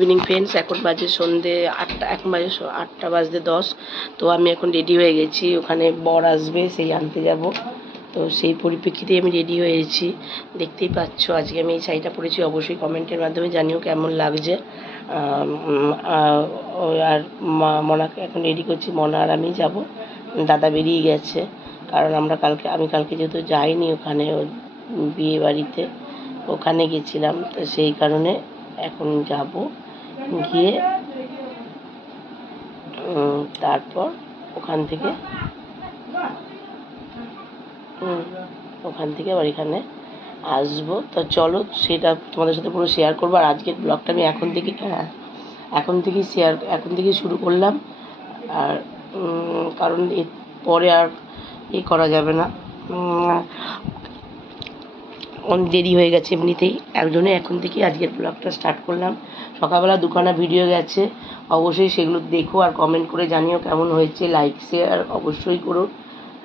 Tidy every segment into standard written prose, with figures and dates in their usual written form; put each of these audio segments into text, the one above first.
Evening friends, এখন বাজে সন্ধে 8টা, এখন বাজে 8টা বাজতে 10। তো আমি এখন রেডি হয়ে গেছি, ওখানে বর আসবে, সেই আনতে যাব। তো সেই পরিপ্রেক্ষিতে আমি রেডি হয়েছি, দেখতেই পাচ্ছ। আজকে আমি এই শাড়িটা পরেছি, অবশ্যই কমেন্টের মাধ্যমে জানিও কেমন লাগছে। আর মনাকে এখন রেডি করছি, মনা আর আমি যাব। দাদা বেরিয়ে গেছে, কারণ আমি কালকে যেহেতু যাইনি ওখানে বিয়ে বাড়িতে, ওখানে গেছিলাম, তো সেই কারণে এখন যাব। গিয়ে তারপর ওখান থেকে আবার এখানে আসবো। তো চলো, সেটা তোমাদের সাথে পুরো শেয়ার করবো। আর আজকের ব্লগটা আমি এখন থেকেই শুরু করলাম। আর কারণ এর পরে আর করা যাবে না, অনেক দেরি হয়ে গেছে এমনিতেই, এর জন্য এখন থেকেই আজকের ব্লগটা স্টার্ট করলাম। সকালবেলা দুখানা ভিডিও গেছে, অবশ্যই সেগুলো দেখো আর কমেন্ট করে জানিও কেমন হয়েছে। লাইক শেয়ার অবশ্যই করো।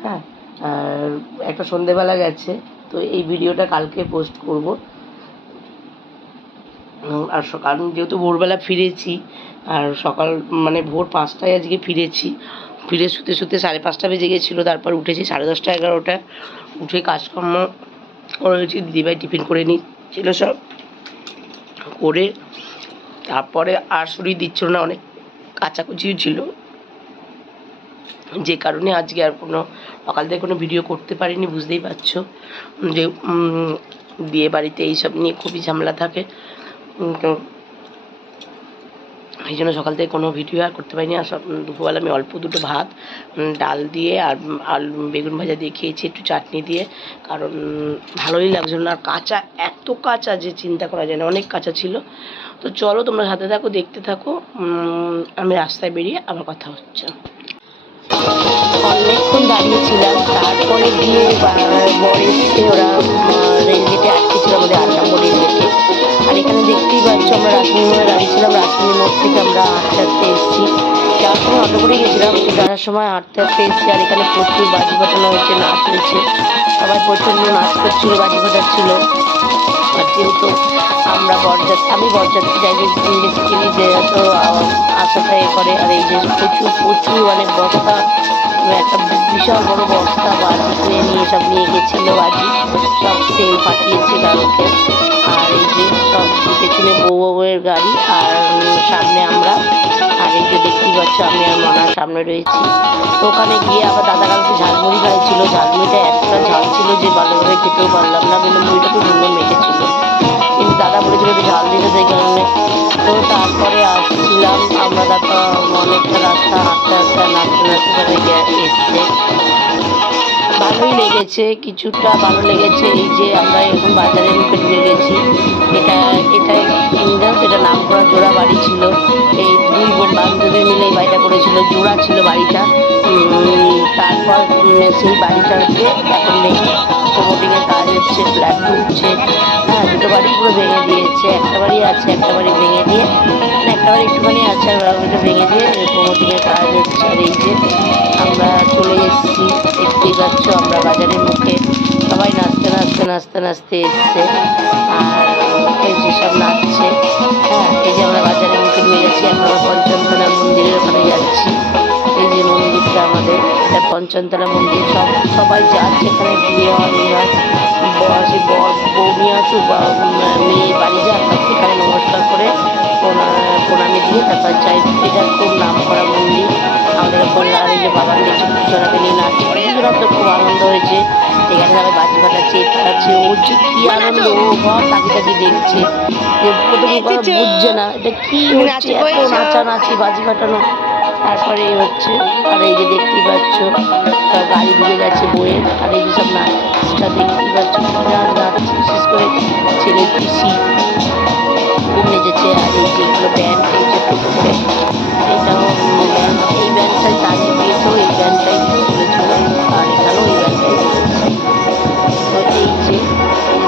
হ্যাঁ, আর একটা সন্ধেবেলা গেছে, তো এই ভিডিওটা কালকে পোস্ট করব। আর সকাল যেহেতু ভোরবেলা ফিরেছি, আর সকাল মানে ভোর 5টায় আজকে ফিরেছি, ফিরে শুতে 5:30 বেজে গেছিলো। তারপর উঠেছি 10:30 11টা, উঠে কাজকর্ম করেছি। দিদিভাই টিফিন করে নিচ্ছিল, সব করে তারপরে আর শরীর দিচ্ছিল না, অনেক কাচাকুচিও ছিল, যে কারণে আজকে আর সকাল থেকে কোনো ভিডিও করতে পারিনি। বুঝতেই পারছো যে বিয়ে বাড়িতে এইসব নিয়ে খুবই ঝামেলা থাকে, তো এই জন্য সকাল থেকে কোনো ভিডিও আর করতে পারিনি। আর দুপুরবেলা আমি অল্প দুটো ভাত ডাল দিয়ে আর আলু বেগুন ভাজা দিয়ে খেয়েছি, একটু চাটনি দিয়ে, কারণ ভালোই লাগছিল না। আর কাঁচা, এত কাঁচা যে চিন্তা করা যায় না, অনেক কাঁচা ছিল। তো চলো, তোমরা সাথে থাকো, দেখতে থাকো। আমি রাস্তায় বেরিয়ে আবার কথা হচ্ছে। অনেকক্ষণ দাঁড়িয়েছিলাম, তারপরে গিয়ে বর এসছে। ওরা রেলগেটে আটকেছিল, আমাদের 8 নম্বর রেলগেটে। আর এখানে দেখতেই পাচ্ছ, আমরা রাসমণি মোড়ে দাঁড়িয়েছিলাম। রাসমণি মোড় থেকে আমরা হাঁটতে হাঁটতে এসেছি। যাওয়ার সময় অটো করে গেছিলাম, যাওয়ার সময় হাঁটতে হাঁটতে এসেছি। আর এখানে প্রচুর বাজি ফাটানো হয়েছে, নাচ হয়েছে, সবাই প্রচণ্ড নাচ করছিল, বাজি ফাটাচ্ছিল। আর যেহেতু আমি বরযাত্রী জায়গায় বেসিক্যালি যেহেতু আশাটা করে। আর এই যে প্রচুর অনেক বস্তা, একটা বিশাল বড় বস্তা বাজি কিনে নিয়ে গেছিলো, বাজি সব সেল পাঠিয়েছে কালকে। আর এই যে সব পেছনে বউয়ের গাড়ি, আর সামনে আমরা। আর এই যে দেখতেই পাচ্ছ, আমি আর মনার সামনে রয়েছি। তো ওখানে গিয়ে আবার দাদা কালকে ঝালমুড়ি খাইছিল। ঝালমুড়িটা এতটা ঝাল ছিল যে ভালোভাবে খেতেও পারলাম না, কিন্তু মুড়িটা খুব সুন্দর মেখেছিল, কিন্তু দাদা বলেছিল একটু ঝাল দিতে, সেই কারণে। তো তারপরে আসছিলাম আমরা, তারপর অনেকটা রাস্তা হাঁটতে নাচতে সবাই এসছে। ভালোই লেগেছে, কিছুটা ভালো লেগেছে। এই যে আমরা এখন বাজারের মুখে ঢুকে গেছি। এটা নাম করা জোড়া বাড়ি ছিল। এই দুই বান্ধবী মিলে এই বাড়িটা করেছিল, জোড়া ছিল বাড়িটা। তারপর সেই বাড়িটাকে এখন দেখি প্রমোটিংয়ের কাজ হচ্ছে, ফ্ল্যাট তুলছে। হ্যাঁ, দুটো বাড়ি পুরো ভেঙে দিয়েছে, একটা বাড়ি আছে, একটা বাড়ি ভেঙে দিয়ে, একটা বাড়ি একটুখানি আছে, আর ওটা ভেঙে দিয়ে প্রমোটিংয়ের কাজ হচ্ছে। আর এই যে আমরা চলে এসেছি, দেখতেই পাচ্ছ, আমরা বাজারের মুখে সবাই নাচতে এসছে। আর এই যে সব নাচছে। হ্যাঁ, এই যে আমরা বাজারের মুখে ঢুকে গেছি, এখন আমরা পঞ্চমতলা মন্দিরের ওখানে যাচ্ছি। এই যে মন্দিরটা আমাদের, এটা পঞ্চমতলা মন্দির। সবাই যাচ্ছে এখানে, বিয়ে হয় বউ নিয়ে আসুক বা মেয়ে বাড়ি যাক, এখানে নমস্কার করে প্রণামী দিয়ে তারপর চাই। এটা খুব নাম করা মন্দির আমাদের ওপর। আর এই যে বাবার নিচে পুজোরাতে নিয়ে নাচছে, পুজোরা তো খুব আনন্দ হয়েছে। এখানে সবাই বাজি ফাটাচ্ছে, ফাটাচ্ছে, ওর যে কি আনন্দ, ও ঘর তাকি দেখছে, প্রথম কথা বুঝছে না এটা কি হচ্ছে, এত নাচানাচি বাজি ফাটানো। তারপরে হচ্ছে, আর এই যে দেখতেই পাচ্ছ সব গাড়ি ঢুকে গেছে বইয়ের। আর এই যে সব নাচটা দেখতেই পাচ্ছ, নাচছে, বিশেষ করে ছেলের পিসি খুব নেচেছে। আর এই যে এগুলো ব্যান্ড, এই যে টোটো করে, এটাও ব্যান্ড, এই ব্যান্ডটাই তাদের বিয়েতেও এই ব্যান্ডটাই চলেছিল, আর এখানেও এই ব্যান্ডটাই চলেছে। তো এই যে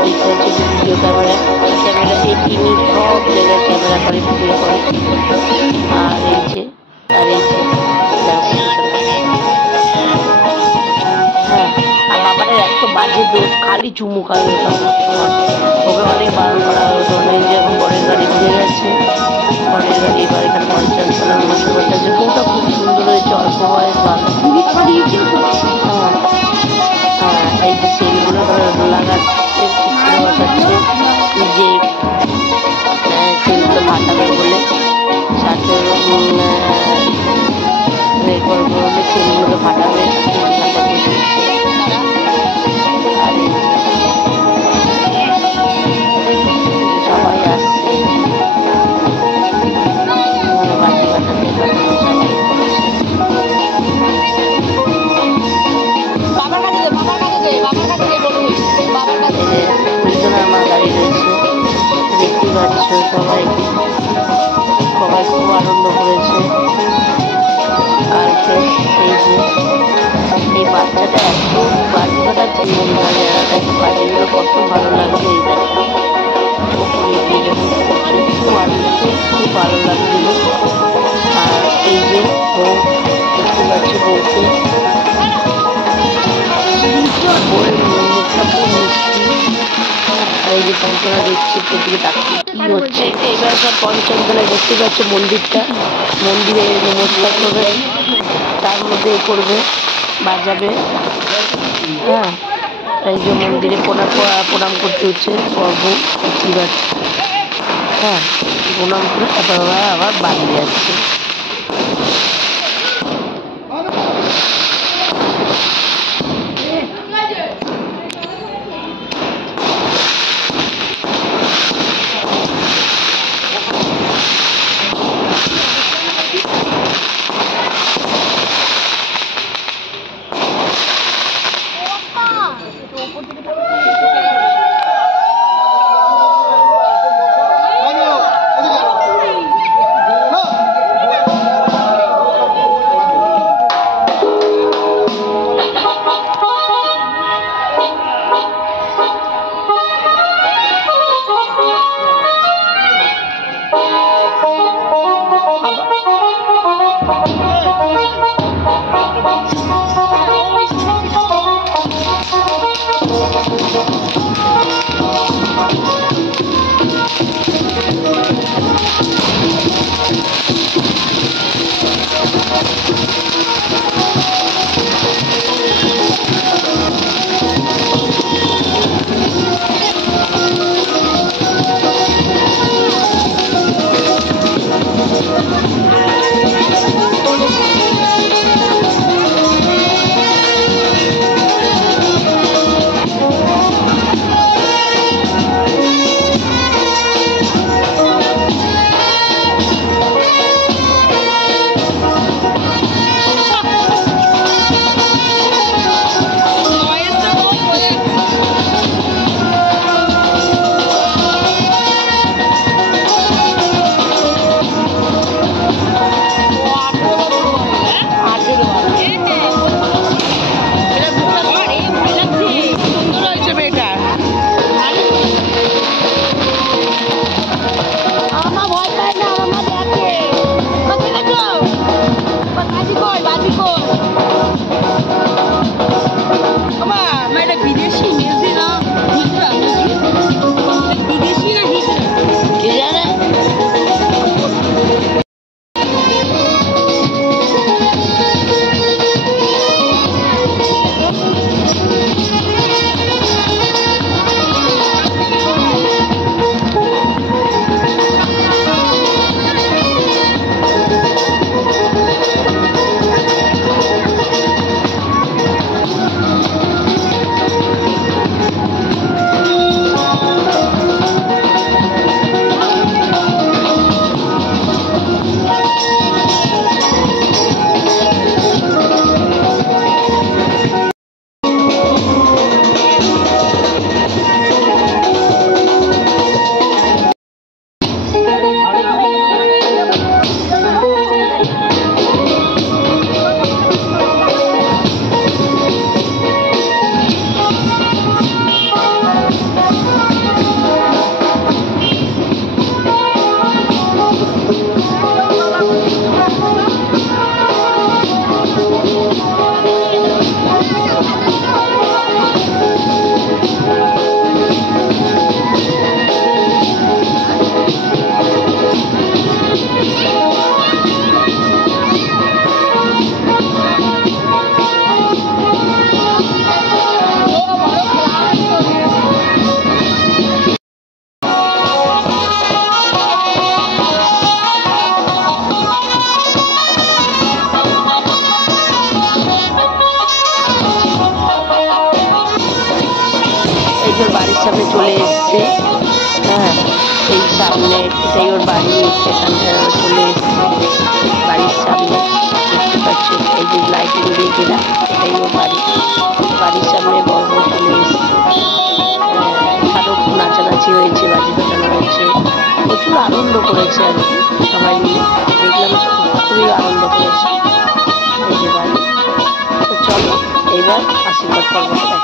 দেখতে হচ্ছে ভিডিও ক্যামেরা, এই ক্যামেরা এই তিনি সব জায়গায় ক্যামেরা করে, ভিডিও করে। আর এই যে হ্যাঁ, আর বাবারের এত বাজে দোষ, খালি চুমু খাই, ওকে অনেক বারণ করা হতো। যেরকম বরের গাড়ি ঢুকে গেছে, সবাই খুব আনন্দ করেছে। আর এই যে এই বাচ্চাটা এত বাজি ফাটাচ্ছে, বাজিগুলো কত ভালো লাগছে। এই দেখো ওপরে গিয়ে যখন পড়ছে খুব আনন্দ, খুব ভালো লাগছিল। আর এই যে বউ দেখতে পাচ্ছি, বউকে বউয়ের মুখটা খুব মিষ্টি। আর এই যে পঞ্চমা দেখছি দিকে তাকিয়ে কি হচ্ছে। এবার সব পঞ্চম তলায় দেখতে পাচ্ছ মন্দিরটা, মন্দিরে নমস্কার করবে, তার মধ্যে করবে, বাজাবে। হ্যাঁ, এই যে মন্দিরে প্রণাম করতে হচ্ছে প্রভু দেখতে পাচ্ছি। হ্যাঁ, প্রণাম করে তারপর আবার বাড়ি যাচ্ছে। সামনে চলে এসছে। হ্যাঁ, এই সামনে এটাই ওর বাড়ি, এখানটা চলে এসছে বাড়ির সামনে, দেখতে পাচ্ছ এই যে লাইটিং দিয়ে ঘেরা, এটাই ওর বাড়ি। বাড়ির সামনে বড় চলে এসছে। আরো নাচানাচি হয়েছে, বাজি ফাটানো হয়েছে। প্রচুর আনন্দ করেছে আর কি, সবাই মিলে দেখলাম খুবই আনন্দ করেছে এই যে বাড়ি। তো চলো এবার আশীর্বাদ পর্বটা দেখা যাক।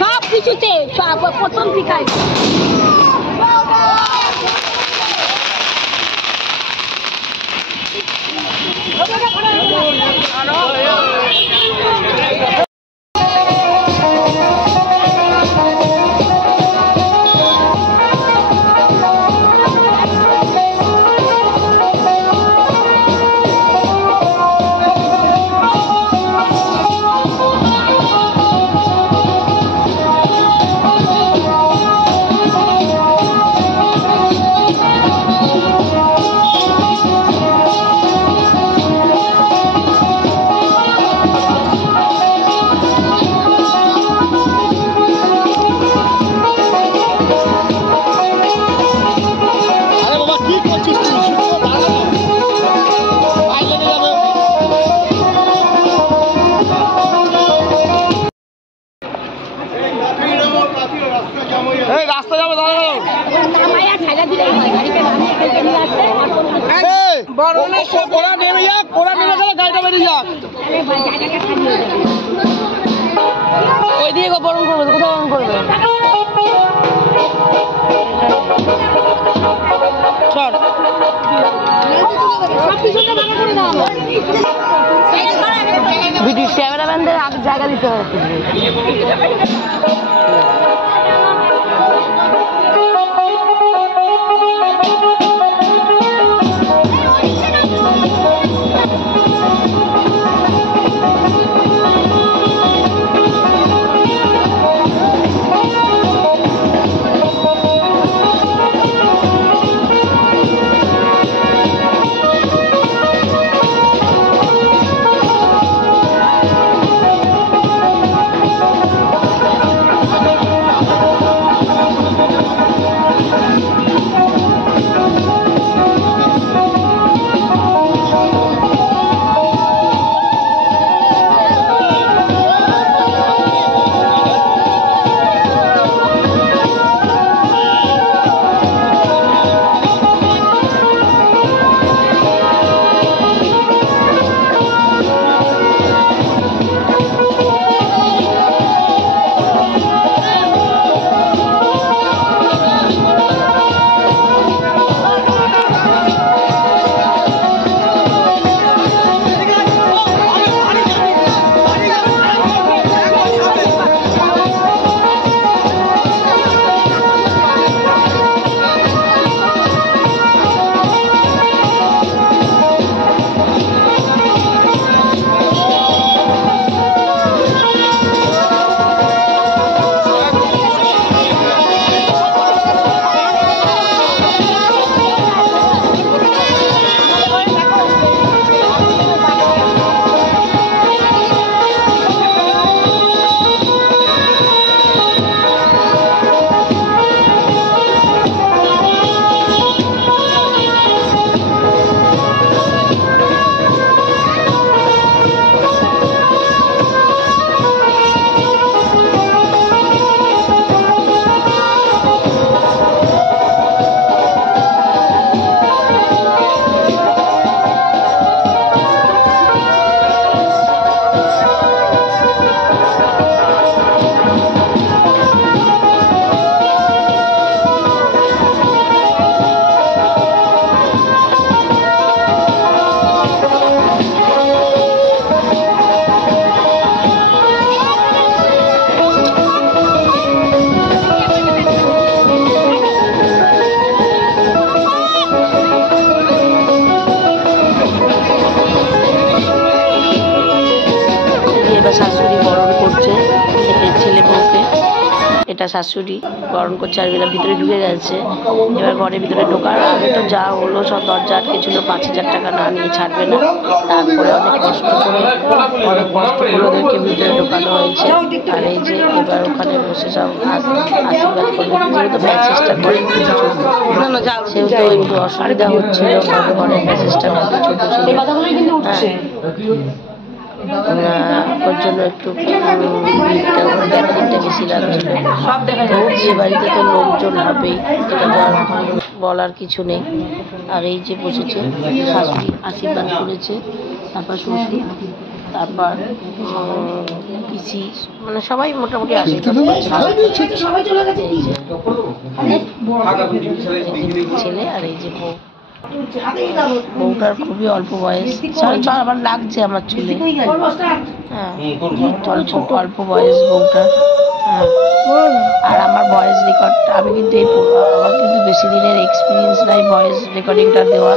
সব কিছুতে প্রথম শিখায়। রাস্তা যাবো ওরা নেমে যাক, ওরা নেমে গেলে গাড়িটা বেরিয়ে যাক। ওই দিয়ে বরণ করবে, কোথাও বরণ করবে চল। ভিডিও ক্যামেরাম্যানদের জায়গা দিতে হবে। একটা শাশুড়ি বরণ করছে আর এরা ভিতরে ঢুকে গেছে। এবার ঘরের ভিতরে ঢোকার আগে তো যা হলো, সব দরজা আটকে ছিল, 5,000 টাকা না নিয়ে ছাড়বে না। তারপরে অনেক কষ্ট করে ওদেরকে ভিতরে ঢোকানো হয়েছে। আর এই যে এবার ওখানে বসে সব আশীর্বাদ করবে, যেহেতু মেসেজটা করে সেহেতু একটু অসুবিধা হচ্ছিল ঘরের মেসেজটা ছোট ছিল, ওর জন্য একটু ব্যাপারটা বেশি লাগছিল। বিয়ে বাড়িতে তো লোকজন হবেই, এটা তো আর বলার কিছু নেই। আর এই যে বসেছে, শাশুড়ি আশীর্বাদ করেছে, তারপর শ্বশুর, তারপর পিসি, মানে সবাই মোটামুটি আশীর্বাদ করেছে। ছেলে আর এই যে বউ, বউটার খুবই অল্প বয়স, আবার লাগছে আমার চুলে, হ্যাঁ অল্প বয়স বউটার। হ্যাঁ, আর আমার ভয়েস রেকর্ড, আমি কিন্তু আমার কিন্তু বেশি দিনের এক্সপিরিয়েন্স নাই ভয়েস রেকর্ডিংটা দেওয়া,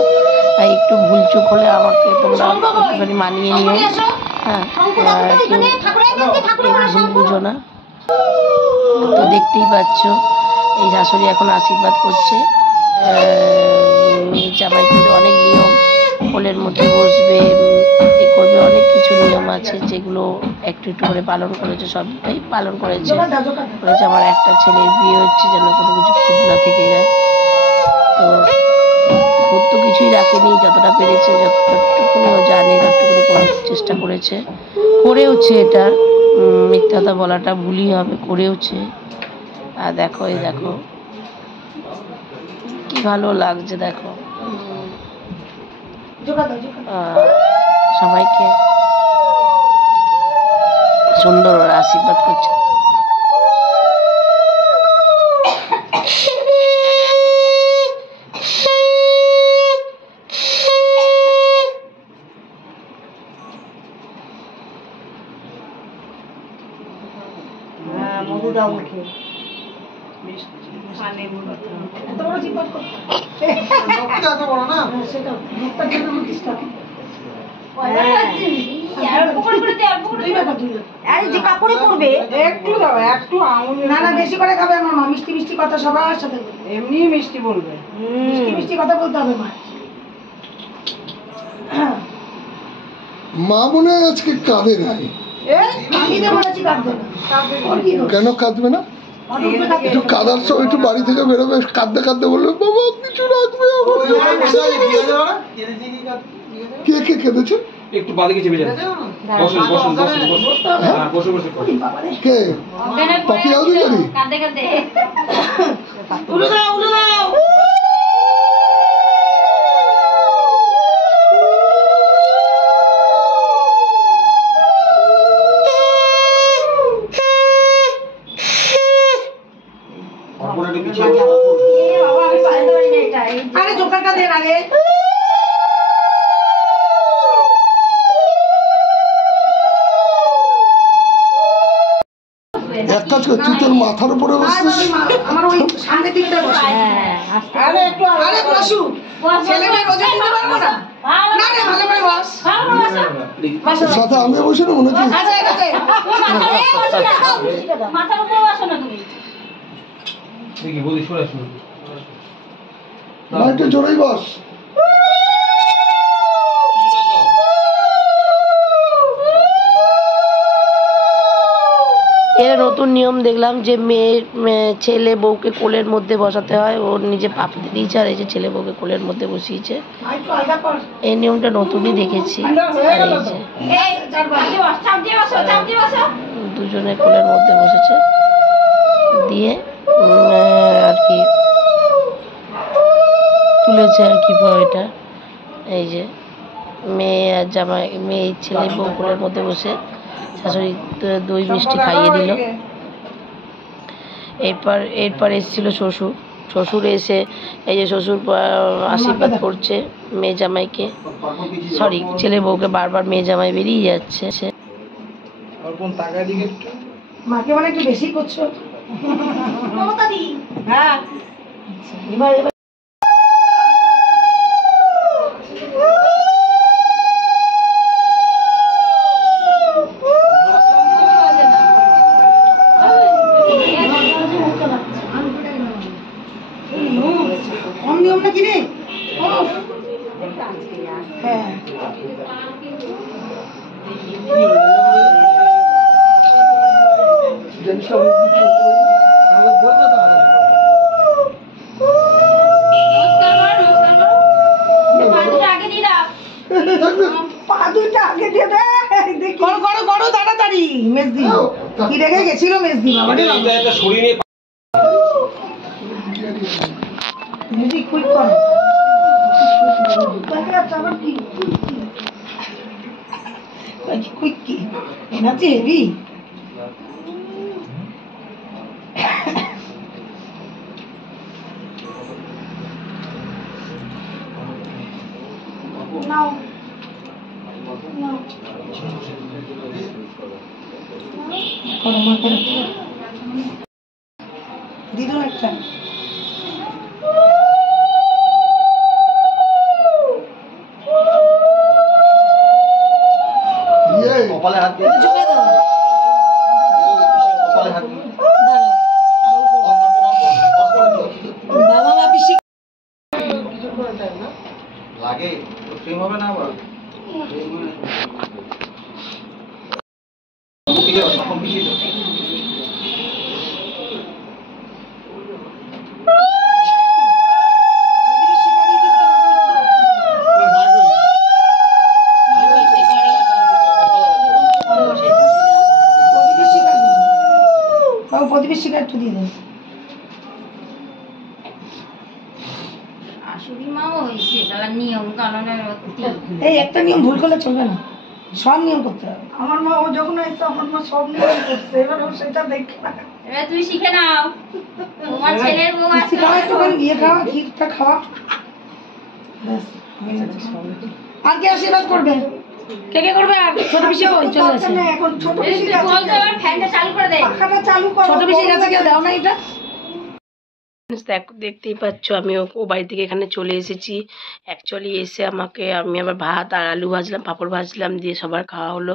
তাই একটু ভুলচুক হলে আমাকে তোমরা একটুখানি মানিয়ে নিও। হ্যাঁ, ভুল বুঝো না। তো দেখতেই পাচ্ছ এই শাশুড়ি এখন আশীর্বাদ করছে। জামাই কিন্তু অনেক নিয়ম, কোলের মধ্যে বসবে, এ করবে, অনেক কিছু নিয়ম আছে যেগুলো একটু একটু করে পালন করেছে, সবটাই পালন করেছে। আমার একটা ছেলের বিয়ে হচ্ছে যেন কোনো কিছু খুঁত না থেকে যায়। তো খুঁত তো কিছুই রাখেনি, যতটা পেরেছে, যতটুকুনিও জানে ততটুকুনি করার চেষ্টা করেছে, করেওছে। এটা মিথ্যা কথা বলাটা ভুলই হবে, করেওছে। আর দেখো, এই দেখো কি ভালো লাগছে, দেখো সবাইকে সুন্দর ওরা আশীর্বাদ করছে। মধু দাও মুখে, কাপড়ে পড়বে একটু দাও, একটু না না বেশি করে খাবে আমার মা, মিষ্টি মিষ্টি কথা সবার সাথে এমনি মিষ্টি বলবে, মিষ্টি মিষ্টি কথা বলতে হবে মা। মা মনে হয় আজকে কাঁদে নাই, আমি তো বলেছি কাঁদবে না, কেন কাঁদবে না? একটু কাঁদার সময় একটু বাড়ি থেকে বেরোবে, কাঁদতে কাঁদতে বলবে বাবা কিছু রাখবে। কে কে কেঁদেছে? একটু বাদিকে চেপে যান, বসুন বসুন বসুন বসুন, হ্যাঁ বসে বসে কে? পাপিয়া অধিকারী? কাঁদে কাঁদে উলো দাও উলো দাও। আরে জোকারটা দেন আগে। এক কাজ কর, তুই তোর মাথার উপরে বসছিস, আমার ওই সামনে দিকটা বসে। আরে একটু আরে বসু, ছেলে মেয়ে রোজা দিতে পারবো না। না রে ভালো করে বস, তোর সাথে আমি বসে না মনে হচ্ছে। আচ্ছা ঠিক আছে, মাথার উপরে বসো না তুমি। দেখি বলি সরে শুনো, না একটু জোরেই বস। এর নতুন নিয়ম দেখলাম যে ছেলে বউকে কোলের মধ্যে বসাতে হয়, ওর নিজে পাপড়ি দিয়েছে আর এই যে ছেলে বউকে কোলের মধ্যে বসিয়েছে। এই নিয়মটা নতুনই দেখেছি। আর এই যে দুজনে কোলের মধ্যে বসেছে, দিয়ে আর কি তুলেছে আর কি এটা। এই যে মেয়ে আর জামাই, মেয়ে ছেলে বউ কোলের মধ্যে বসে শাশুড়ি দই মিষ্টি খাইয়ে দিল। এরপর এসেছিল শ্বশুর, শ্বশুর এসে এই যে শ্বশুর আশীর্বাদ করছে মেয়ে জামাইকে, সরি ছেলে বউকে। বারবার মেয়ে জামাই বেরিয়ে যাচ্ছে। মাকে মানে একটু বেশি করছো। হ্যাঁ কম নিয়ম নাকি রে? হ্যাঁ জিনিসটা অনেক কিছু তাহলে বলবে তো আবার। পা দুইটা আগে দিয়ে দে। করো করো করো তাড়াতাড়ি। মেজদি কি রেখে গেছিল মেজদি বাবা রে বাবা। মেজদি কুইক করো। কুইক কি এনার্জি হেভি। নাও দিদুন একটা কপালে হাত দিয়ে চলে দাও। কপালে হাত দিয়ে বাবা মা পিসি লাগে তো সেম হবে না আবার ঠিক আছে কম বেশি তো প্রতিবেশীকে একটু দিয়ে দেন। এই একটা নিয়ম ভুল করলে চলবে না, সব নিয়ম করতে হবে। আমার মা ও যখন আসছে আমার মা সব নিয়ম করছে, এবার ও সেটা দেখে না। এবার তুই শিখে নাও, তোমার ছেলের বউ আছে। খাওয়া একটু গিয়ে খাওয়া, ক্ষীরটা খাওয়া। ব্যাস, হয়ে যাচ্ছে। আর কে আশীর্বাদ করবে? কে কে করবে? আর ছোট পিসি কই চলে আসে? এখন ছোট পিসি তুই বল তো, এবার ফ্যানটা চালু করে দে। পাখাটা চালু করো। ছোট পিসির কাছে কেউ দাও না এটা? দেখতেই পাচ্ছ আমি ও বাড়ি থেকে এখানে চলে এসেছি। অ্যাকচুয়ালি এসে আমি আবার ভাত আর আলু ভাজলাম, পাঁপড় ভাজলাম, দিয়ে সবার খাওয়া হলো।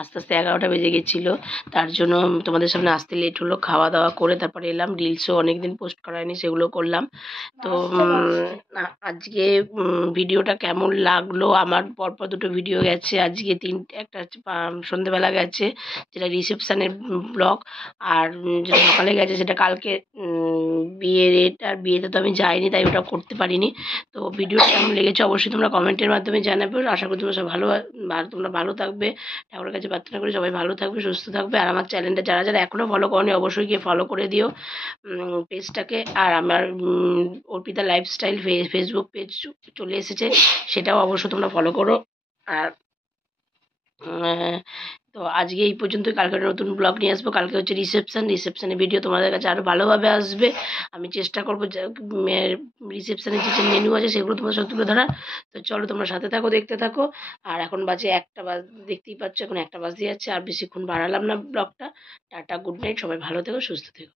আস্তে আস্তে 11টা বেজে গেছিলো, তার জন্য তোমাদের সামনে আসতে লেট হলো। খাওয়া দাওয়া করে তারপরে এলাম। রিলসও অনেকদিন পোস্ট করায়নি, সেগুলো করলাম। তো আজকে ভিডিওটা কেমন লাগলো, আমার পরপর দুটো ভিডিও গেছে, আজকে একটা সন্ধ্যেবেলা গেছে যেটা রিসেপশানের ব্লগ, আর যেটা সকালে গেছে সেটা কালকে বিয়েতে তো আমি যাইনি, তাই ওটা করতে পারিনি। তো ভিডিওটা কেমন লেগেছে অবশ্যই তোমরা কমেন্টের মাধ্যমে জানাবে। আশা করি তোমরা সব তোমরা ভালো থাকবে। ঠাকুরের কাছে প্রার্থনা করি সবাই ভালো থাকবে, সুস্থ থাকবে। আর আমার চ্যানেলটা যারা যারা এখনও ফলো করনি অবশ্যই গিয়ে ফলো করে দিও পেজটাকে। আর আমার অর্পিতা লাইফস্টাইল ফেসবুক পেজ চলে এসেছে, সেটাও অবশ্যই তোমরা ফলো করো। আর তো আজকে এই পর্যন্ত, কালকে নতুন ব্লগ নিয়ে আসবো। কালকে হচ্ছে রিসেপশনের ভিডিও তোমাদের কাছে আরও ভালোভাবে আসবে। আমি চেষ্টা করবো রিসেপশনের যে মেনু আছে সেগুলো তোমার সাথে তুলে ধরার। তো চলো তোমরা সাথে থাকো, দেখতে থাকো। আর এখন বাজে 1টা দেখতেই পাচ্ছ, এখন 1টা বাজতে যাচ্ছে। আর বেশিক্ষণ বাড়ালাম না ব্লগটা। টাটা, গুড নাইট, সবাই ভালো থেকো, সুস্থ থেকো।